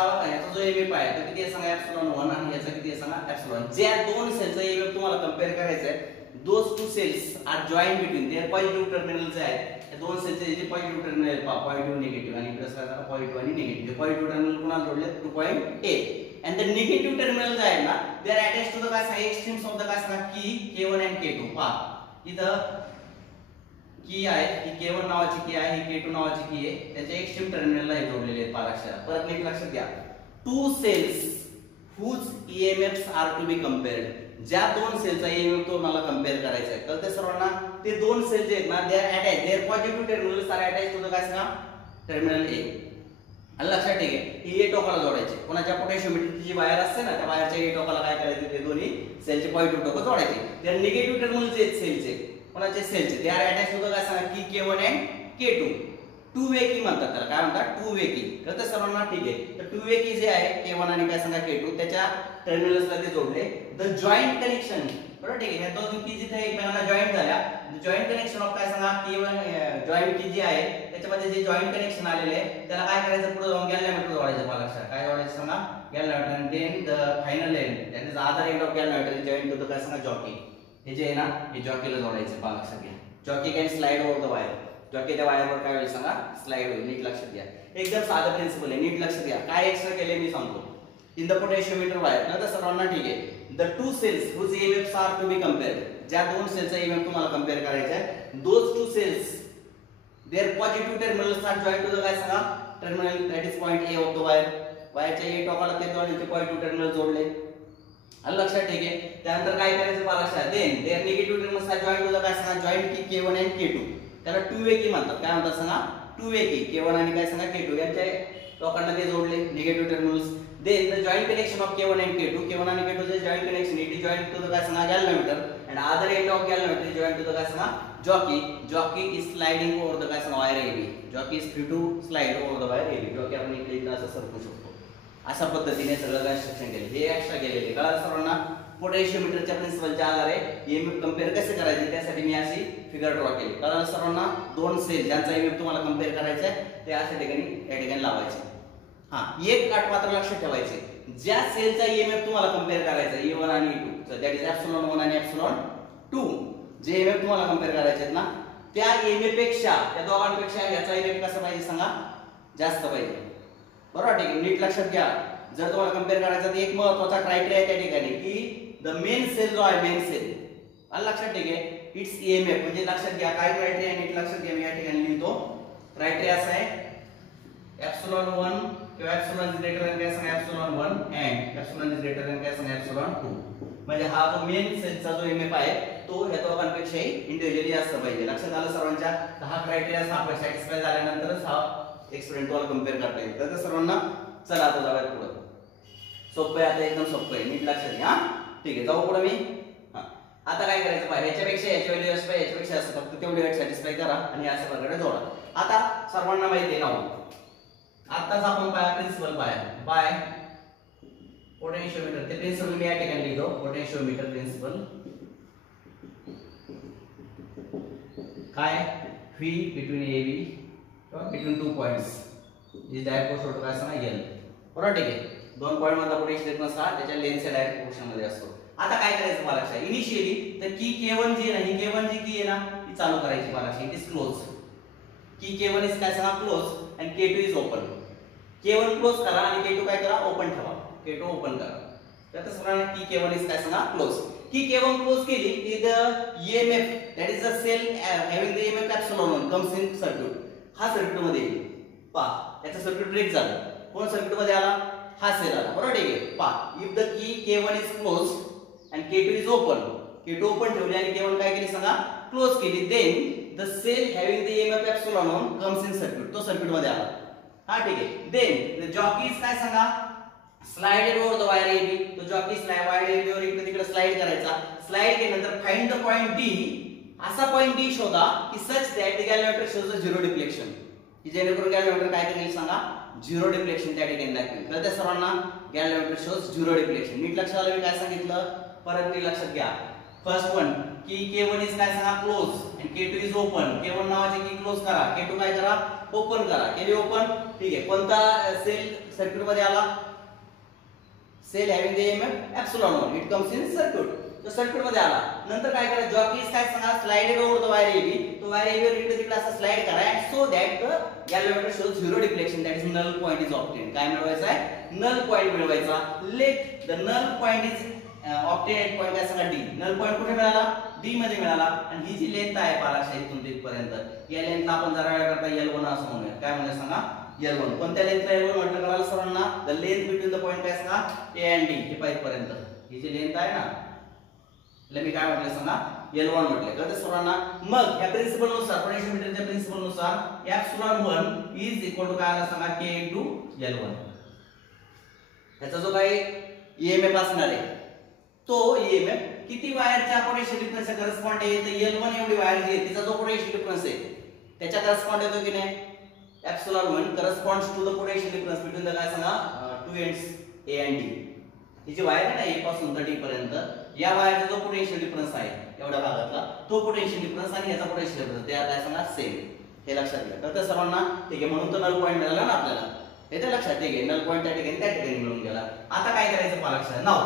जो ईएमएफ आहे तो किती आहे सांगा एप्सिलॉन 1 आणि याचा किती आहे सांगा एप्सिलॉन ज्या दोन सेलचा ईएमएफ तुम्हाला कंपेअर करायचा आहे those two cells are join between their positive terminals आहेत या दोन सेलचे जे पॉझिटिव्ह टर्मिनल आहेत पॉझिटिव्ह निगेटिव्ह आणि प्लस काय झालं पॉझिटिव्ह आणि निगेटिव्ह पॉझिटिव्ह टर्मिनल कुणाला जोडले to point A and the negative terminals आहेत ना they are attached to the काय सांगा extremes of the काय सांगा key k1 and k2 पहा इथं की आहे ही k1 नावाची की आहे ही k2 नावाची की आहे त्याच्या एक्स्ट्रीम टर्मिनलला हे जोडलेले आहेत पहा लक्षात परत नीट लक्षात घ्या two cells whose EMFs are to be compared ज्या दोन सेलचा ईएमएफ तो मला कंपेअर करायचा आहे. तर ते सर्वांना ते दोन सेल जे आहेत ना they are attach, their positive terminals are attach to the काय सांगा टर्मिनल ए. लक्षात ठेवा ही ए टोकाला जोडायचे. कोणाच्या पोटॅशियोमीटरची जी वायर असते ना त्या वायरच्या ए टोकाला काय करायचे ते दोन्ही सेलचे पॉझिटिव्ह टोक जोडायचे. त्या निगेटिव्ह टर्मिनल जे आहेत सेलचे कोणाचे सेलचे ते आर अटॅच टू द काय सांगा की K1 and K2. Two way की म्हणतात त्याला. काय म्हणतात टू वे की. तर ते सर्वांना ठीक आहे. तर टू वे की जे आहे K1 आणि काय सांगा K2 त्याच्या टर्मिनल्सला ते जोडले. द जॉइंट कनेक्शन बरोबर ठीक आहे. ह्या दोन की जिथे एकमेकांना जॉइंट झाल्या जॉइंट कनेक्शन ऑफ काय सांगा K1 जॉइंट की जी आहे त्याच्यामध्ये जे जॉइंट कनेक्शन आलेले आहे त्याला काय करायचं पुढे जाऊन गॅलव्हॅनोमीटर जोडायचं. मला लक्षात काय जोडायचं सांगा गॅलव्हॅनोमीटर. आणि then the final end that is other end of galvanometer joint to the काय सांगा जॉकी. हे जे आहे ना हे जॉकीला जोडायचं. मला लक्षात घ्या jockey can slide over the wire. जॉकीच्या वायरवर काय होईल सांगा स्लाइड होईल. नीट लक्षात घ्या. एकदम साधं प्रिन्सिपल आहे. नीट लक्षात घ्या. काय एक्स्ट्रा केले मी सांगतो. इन द पोटॅशियोमीटर वायर ना तर सर्वांना ठीक आहे. The two cells whose EMFs are to be compared. ज्या दोन सेलचा ईएमएफ तुम्हाला कंपेअर करायचा आहे those two cells their positive terminals are joint to the काय सांगा terminal that is point A of the wire. वायरच्या ए टोकाला ते दोन्हीचे पॉझिटिव्ह टर्मिनल जोडले. आलं लक्षात ठीक आहे. त्यानंतर काय करायचं मला लक्षात then their negative terminals are joint to the काय सांगा जॉइंट की K1 अँड K2. त्याला टू वे की म्हणतात. काय म्हणतात सांगा टू वे की. K1 आणि काय सांगा K2 यांच्या टोकांना ते जोडले negative terminals. Then the joint connection of K1 and K2. K1 आणि K2 चे joint connection it is joint to the काय सांगा galvanometer and other end of galvanometer is joint to the काय सांगा jockey. Jockey is sliding over the काय सांगा wire AB. Jockey is free to slide over the wire AB. Jockey आपण इकडे असं सरकू शकतो. अशा पद्धतीने सगळं कन्स्ट्रक्शन केले. हे एक्स्ट्रा केलेले कळालं सर्वांना. पोटॅशियोमीटरच्या प्रिन्सिपलच्या आधारे ईएमएफ कंपेअर कसे करायचे त्यासाठी मी अशी फिगर ड्रॉ केली. कारण सर्वांना दोन सेल ज्यांचा ईएमएफ तुम्हाला कंपेअर करायचा आहे ते अशा ठिकाणी या ठिकाणी लावायचे. हा एक अट मात्र लक्षात ठेवायचे. ज्या सेलचा ईएमएफ तुम्हाला कंपेअर करायचा E1 आणि E2 दॅट इज ε1 आणि ε2 जे ईएमएफ तुम्हाला कंपेअर करायचे आहेत ना त्या ईएमएफ पेक्षा त्या दोघांपेक्षा याचा ईएमएफ कसा पाहिजे सांगा जास्त पाहिजे. बरोबर ठीक आहे. नीट लक्षात घ्या. जर तुम्हाला कंपेअर करायचा तर एक महत्त्वाचा क्रायटेरिया त्या ठिकाणी की द मेन सेल जो आहे मेन सेल आलं लक्षात ठीक आहे इट्स ईएमएफ म्हणजे लक्षात घ्या काय क्रायटेरिया नीट लक्षात घ्या. मी या ठिकाणी लिहितो. क्रायटेरिया असा आहे ε1 किंवा ε इज ग्रेटर दॅन काय सांगा ε1 अँड ε इज ग्रेटर दॅन काय सांगा ε2. म्हणजे हा जो मेन सेलचा जो ईएमएफ आहे तो ह्या दोघांपेक्षाही इंडिव्हिज्युअली जास्त पाहिजे. लक्षात आलं सर्वांच्या. हा क्रायटेरिया आपण सॅटिस्फाय झाल्यानंतरच हा एक्सपेरिमेंट तुम्हाला कंपेअर करता येईल. तर सर्वांना चला आता जाऊया पुढे. सोपं आहे आता एकदम सोपं आहे. नीट लक्षात घ्या. ठीक आहे जाऊ पुढे मी. आता काय करायचं पाहिजे ह्याच्यापेक्षा याची व्हॅल्यू असते याच्यापेक्षा असं फक्त तेवढी वेळ सॅटिस्फाय करा आणि अशा प्रकारे जोडा. आता सर्वांना माहिती आहे ना आताच आपण प्रिन्सिपल बाय पोटॅशियोमीटर ते प्रिन्सिपल मी या ठिकाणी लिहितो. पोटॅशियोमीटर प्रिन्सिपल काय V बिटवीन AB किंवा between two points is direct proportional काय सांगा L. बरोबर ठीक आहे. दोन पॉइंट मधला पोटेन्शियल डिफरन्स हा त्याच्या लेंथच्या डायरेक्ट प्रोपोर्शन मध्ये असतो. आता काय करायचं मला लक्षात इनिशियली तर की K1 जी आहे ना ही K1 जी की आहे ना ती चालू करायची मला लक्षात. It is close. की K1 इज काय सांगा close and K2 is open. K1 close करा आणि K2 काय करा ओपन ठेवा. K2 ओपन करा. तर सर्वांना की K1 इज काय सांगा क्लोज. की K1 क्लोज केली की the EMF that is the cell having the EMF ε1 comes in circuit. हा सर्किट मध्ये येईल. पहा त्याचा सर्किट ब्रेक झाला. कोण सर्किट मध्ये आला हा सेल आला. बरोबर ठीक आहे. पहा if the key K1 is close and K2 is open. K2 open ठेवली आणि K1 काय केली सांगा क्लोज केली. Then the cell having the EMF ε1 comes in circuit. तो सर्किट मध्ये आला. हा ठीक आहे. देन द जॉकी इज काय सांगा slided over the wire AB. तो जॉकी स्लाइड वायर AB वर इकडे तिकडे स्लाइड करायचा. स्लाइड केल्यानंतर फाइंड द पॉइंट D. असा पॉइंट D शोधा की such that the galvanometer shows a zero deflection. की जेणेकरून गॅलव्हॅनोमीटर काय करेल सांगा झिरो डिफ्लेक्शन त्या ठिकाणी दाखवेल. कळतं सर्वांना गॅलव्हॅनोमीटर शोज झिरो डिफ्लेक्शन. नीट लक्षात आलं मी काय सांगितलं परत नीट लक्षात घ्या. फर्स्ट वन की K1 इज काय सांगा close and K2 is open. K1 नावाचे की क्लोज करा. K2 काय करा ओपन करा. केली ओपन. ठीक आहे. कोणता सेल सर्किट मध्ये आला cell having the EMF ε1 it comes in circuit. तो सर्किट मध्ये आला. नंतर काय करा जॉकी इज काय सांगा slided over the wire AB. तो वायर AB वर इकडे तिकडे असं स्लाइड करा and so that the galvanometer shows zero deflection that is null point is obtain. काय मिळवायचा आहे नल पॉइंट मिळवायचा. Let the null point is obtain point काय सांगा D. नल पॉइंट कुठे मिळाला D मध्ये मिळाला. आणि ही जी लेंथ आहे पालाशा इथून तिथपर्यंत या लेंथला आपण जरा वेळ करता L1 असं म्हणूया. काय म्हणूया सांगा L1. कोणत्या लेंथला L1 म्हटलं कळालं सर्वांना. The length between the point काय सांगा A अँड D हे पाहिजे पर्यंत ही जी लेंथ आहे ना मी काय म्हटलं सांगा L1 म्हटले कळते सर्वांना. मग ह्या प्रिन्सिपल नुसार पोटेन्शियोमीटरच्या प्रिन्सिपल नुसार एप्सिलॉन 1 इज इक्वल टू काय आला सांगा K इनटू L1. त्याचा जो काही ईएमएफ असणार आहे तो ईएमएफ किती वायरच्या पोटेन्शियल डिफरन्सच्या करस्पॉन्ड आहे. तर L1 एवढी वायर जी आहे तिचा जो पोटेन्शियल डिफरन्स आहे त्याच्या करस्पॉन्ड येतो की नाही. Epsilon 1 corresponds to the potential difference between the काय सांगा two ends A and D. ही जी वायर आहे ना A पासून तर D पर्यंत या वायरचा जो पोटेन्शियल डिफरन्स आहे एवढ्या भागातला तो पोटेन्शियल डिफरन्स आणि याचा पोटेन्शियल डिफरन्स ते काय सांगा सेम. हे लक्षात घ्या. तर सर्वांना ठीक आहे. म्हणून तर नल पॉइंट मिळाला ना आपल्याला. हे तर लक्षात घ्या. नल पॉइंट त्या ठिकाणी मिळून गेला. आता काय करायचं पालक्षात नाव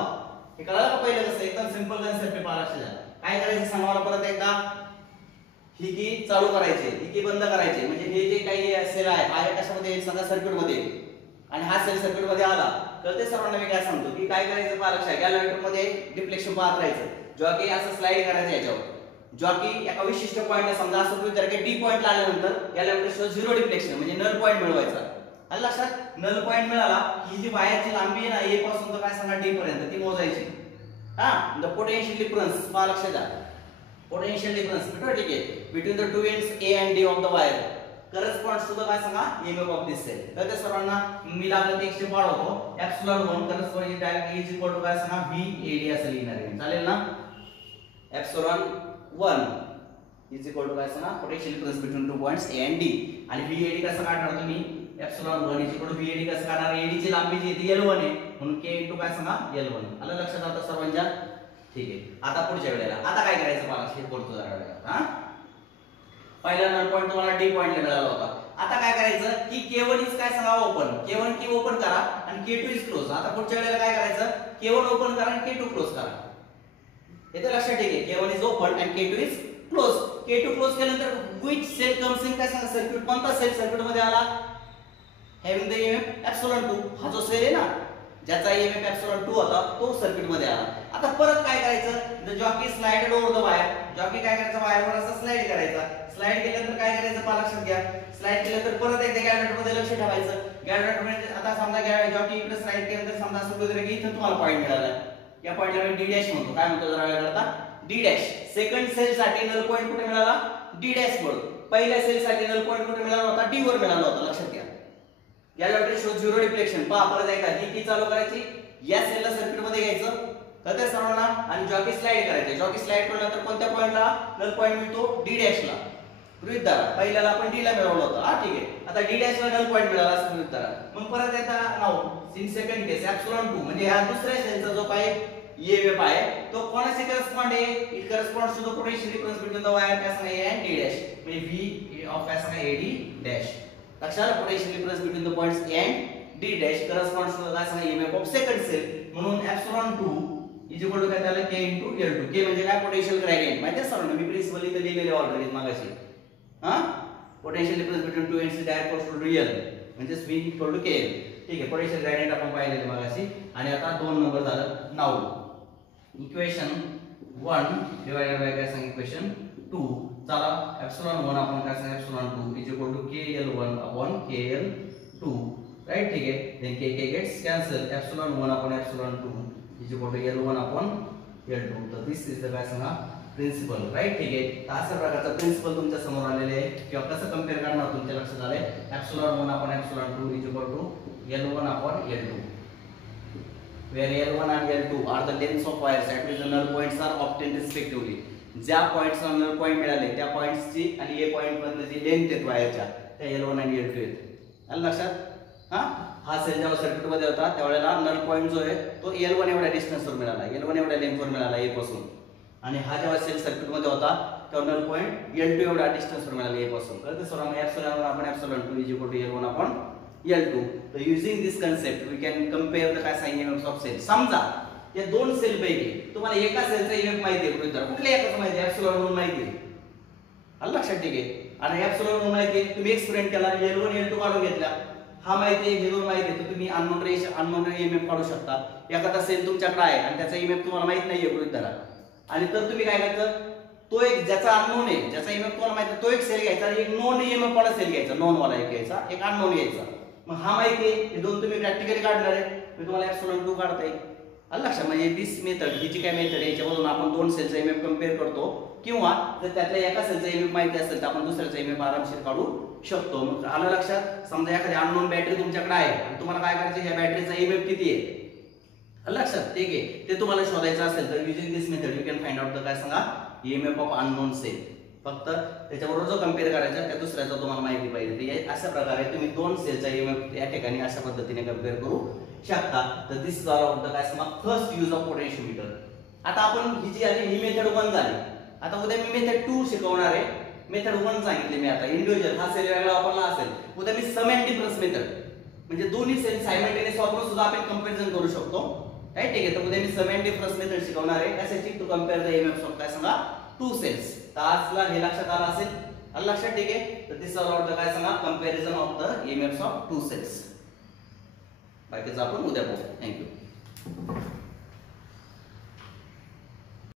हे कळलं का. पहिलं कसं एकदम सिंपल कन्सेप्ट आहे पालक्षात. काय करायचं सांगा मला परत एकदा. ही की चालू करायची ही की बंद करायची म्हणजे हे जे काही सेल आहे हा कशामध्ये सांगा सर्किट मध्ये आणि हा सेल सर्किट मध्ये आला तर ते सर्वांना मी काय सांगतो की काय करायचं पालक्षात. या लाईटर मध्ये डिफ्लेक्शन पाहत राहायचं. जॉकी असं स्लाइड करायचं याच्यावर जॉकी एका विशिष्ट पॉइंटला समजा असं गृहीत धरा की डी पॉइंटला आल्यानंतर या लाईटरचं झिरो डिफ्लेक्शन म्हणजे नल पॉइंट मिळवायचा. आलं लक्षात. नल पॉइंट मिळाला की जी वायरची लांबी आहे ना A पासून तर काय सांगा D पर्यंत ती मोजायची. हा द पोटेन्शियल डिफरन्स पहा लक्षात द्या. पोटेन्शियल डिफरन्स ठीक आहे between the two ends A and D of the wire corresponds to the काय सांगा ईएमएफ ऑफ दिस सेल. तर ते सर्वांना मी लागलं ते एक्सट्रीम वाढवतो. Epsilon 1 correspond directly is equal to काय सांगा VAD असं लिहिणार आहे. चालेल ना. एप्सिलॉन 1 इज इक्वल टू काय सांगा potential difference between two points A and D आणि VAD कसं काढणार तुम्ही. Epsilon 1 is equal to VAD कसं काढणार. AD ची लांबी जी आहे ती L1 आहे म्हणून K इनटू काय सांगा L1. आलं लक्षात आता सर्वांच्या. ठीक आहे. आता पुढच्या वेळेला आता काय करायचं मला हे बोलतो जरा वेळेला. हा पहिला नल पॉइंट तुम्हाला D पॉइंटला मिळाला होता. आता काय करायचं की K1 इज काय सांगा ओपन. K1 की ओपन करा आणि K2 इज क्लोज. आता पुढच्या वेळेला काय करायचं K1 ओपन करा आणि K2 क्लोज करा. इथे लक्षात ठेवा K1 is open and K2 is close. K2 close केल्यानंतर which cell comes in काय सांगा सर्किट. कोणता सेल सर्किट मध्ये आला. having the EMF epsilon 2 हा जो सेल आहे ना ज्याचा EMF epsilon 2 होता तो सर्किट मध्ये आला. आता परत काय करायचं the jockey slided over the wire. Jockey काय करायचं वायरवर असं स्लाइड करायचा. स्लाइड केल्यानंतर काय करायचं पहा लक्षात घ्या. स्लाइड केल्यानंतर परत एकदा गॅलरेटर मध्ये लक्ष ठेवायचं. गॅलरेटर मध्ये आता समजा जॉकी इकडे स्लाइड केल्यानंतर समजा असं वगैरे की इथं तुम्हाला पॉइंट मिळाला. या पॉइंटला मी D डॅश म्हणतो. काय म्हणतो जरा वेळ करता D डॅश. सेकंड सेल साठी नल पॉइंट कुठे मिळाला D डॅश वर. पहिल्या सेल साठी नल पॉइंट कुठे मिळाला होता D वर मिळाला होता. लक्षात घ्या. या लॉटरी शो झिरो डिफ्लेक्शन पहा परत एकदा ही की चालू करायची या सेलला सर्किट मध्ये घ्यायचं तर त्या सर्वांना आणि जॉकी स्लाइड करायचं. जॉकी स्लाइड केल्यानंतर कोणत्या पॉइंटला नल पॉइंट मिळतो D डॅश ला. गृहीत धरा पहिल्याला आपण D ला मिळवलं होतं. हा ठीक आहे. आता D डॅश ला नल पॉइंट मिळाला असं गृहीत धरा. मग परत येता नाव इन सेकंड केस एप्सिलॉन 2 म्हणजे ह्या दुसऱ्या सेलचा जो काही EMF आहे तो कोणाशी करस्पॉन्ड आहे. It corresponds to the potential difference between the wire काय सांगा A and D डॅश म्हणजे V ऑफ काय सांगा AD डॅश. लक्षात potential difference between the points A and D dash corresponds to the काय सांगा EMF ऑफ सेकंड सेल. म्हणून epsilon 2 is equal to काय त्याला K इनटू L2. K म्हणजे काय पोटेन्शियल ग्रेडियंट माहिती आहे सर्वांना. मी प्रिन्सिपल इथे लिहिलेले ऑलरेडी मागाशी. हा potential difference between two ends direct to real म्हणजे V इक्वल टू KL. ठीक आहे. पोटेन्शियल ग्रेडियंट आपण पाहिलेले मागाशी. आणि आता 2 नंबर झालं. नाउ इक्वेशन 1 डिवाइडेड बाय काय सांग इक्वेशन 2. चला एप्सिलॉन 1 आपण काय सांग epsilon 2 is equal to KL1 upon KL2 right. ठीक आहे. Then K gets cancel. Epsilon 1 upon epsilon 2 is equal to L1 upon L2. तर दिस इज द काय सांगा प्रिन्सिपल राइट. ठीक आहे. तर अशा प्रकारचा प्रिन्सिपल तुमच्या समोर आलेले आहे किंवा कसं कंपेअर करणार तुमच्या लक्षात आले. Epsilon 1 upon epsilon 2 is equal to L1 upon L2 where L1 and L2 are the lengths of wires at which the null points are obtained respectively. ज्या पॉइंट्सला नल पॉइंट मिळाले त्या पॉइंट्सची आणि A पॉइंट मधली जी length आहे वायरच्या त्या L1 आणि L2 आहेत. आलं लक्षात. हा सेल जेव्हा सर्किट मध्ये होता त्यावेळेला नल पॉइंट जो आहे तो L1 एवढ्या डिस्टन्सवर मिळाला. L1 एवढ्या लेंथवर मिळाला A पासून. आणि हा जेव्हा सेल सर्किट मध्ये होता तेव्हा नल पॉइंट L2 एवढ्या डिस्टन्सवर मिळाला A पासून. तर ते सर्व एप्सिलॉन आपण epsilon 2 is equal to L1 upon L2. So using this concept we can compare the काय सांगितले EMF of cell. समजा या दोन सेल पैकी तुम्हाला एका सेलचा EMF माहिती आहे गृहीत धरा. कुठल्या एकाचा माहिती आहे एप्सिलॉन 1 माहिती आहे. आलं लक्षात. ठीक आहे. आणि एप्सिलॉन 1 माहिती आहे तुम्ही एक्सपेरिमेंट केला L1 L2 काढून घेतला. हा माहिती आहे हे दोन माहिती आहे तर तुम्ही अननोन EMF काढू शकता. एखादा सेल तुमच्याकडे आहे आणि त्याचा EMF तुम्हाला माहित नाहीये गृहीत धरा. आणि तर तुम्ही काय करायचं तो एक ज्याचा अननोन आहे ज्याचा EMF तुम्हाला माहिती आहे तो एक सेल घ्यायचा आणि एक नॉन EMF वाला सेल घ्यायचा. नॉन वाला एक घ्यायचा एक अननोन घ्यायचा. मग हा माहिती आहे हे दोन तुम्ही प्रॅक्टिकली काढणार आहे. मी तुम्हाला एप्सिलॉन 2 काढता येईल. आलं लक्षात. म्हणजे दिस मेथड ही जी काय मेथड आहे याच्यामधून आपण दोन सेलचा एमएफ कम्पेअर करतो, किंवा जर त्यातल्या एका सेलचा एमएफ माहिती असेल तर आपण दुसऱ्याचा एमएफ आरामशीर काढू शकतो. मग आलं लक्षात. समजा एखादी अननोन बॅटरी तुमच्याकडे आहे आणि तुम्हाला काय करायचं, ह्या बॅटरीचा एमएफ किती आहे लक्षात, ठीक आहे, ते तुम्हाला शोधायचं असेल तर using this method you can find out the काय सांगा ईएमएफ ऑफ अननोन सेल. फक्त त्याच्याबरोबर जो कम्पेअर करायचा त्या दुसऱ्याचा तुम्हाला माहिती पाहिजे. तर अशा प्रकारे तुम्ही दोन सेलचा ईएमएफ या ठिकाणी अशा पद्धतीने कम्पेअर करू शकता. तर this is all about the काय सांगा फर्स्ट यूज ऑफ पोटेन्शियोमीटर. आता आपण ही जी आली ही मेथड 1 झाली. आता उद्या मी मेथड 2 शिकवणार आहे. मेथड 1 सांगितली मी आता इंडिव्हिज्युअल, हा सेल वेगळा वापरला असेल. उद्या मी सम अँड डिफरन्स मेथड म्हणजे दोन्ही सेल सायमल्टेनियस वापरून सुद्धा आपण कंपॅरिझन करू शकतो. राईट, ठीक आहे. तर उद्या मी सम अँड डिफरन्स मेथड शिकवणार आहे. कशाची, to compare the EMF of काय सांगा टू सेल्स. तर आजला हे लक्षात आलं असेल. आलं लक्षात, ठीक आहे. तर दिस ऑल अबाउट द काय सांगा comparison of the EMF of two cells. बाकीचं आपण उद्या बघू. थँक्यू.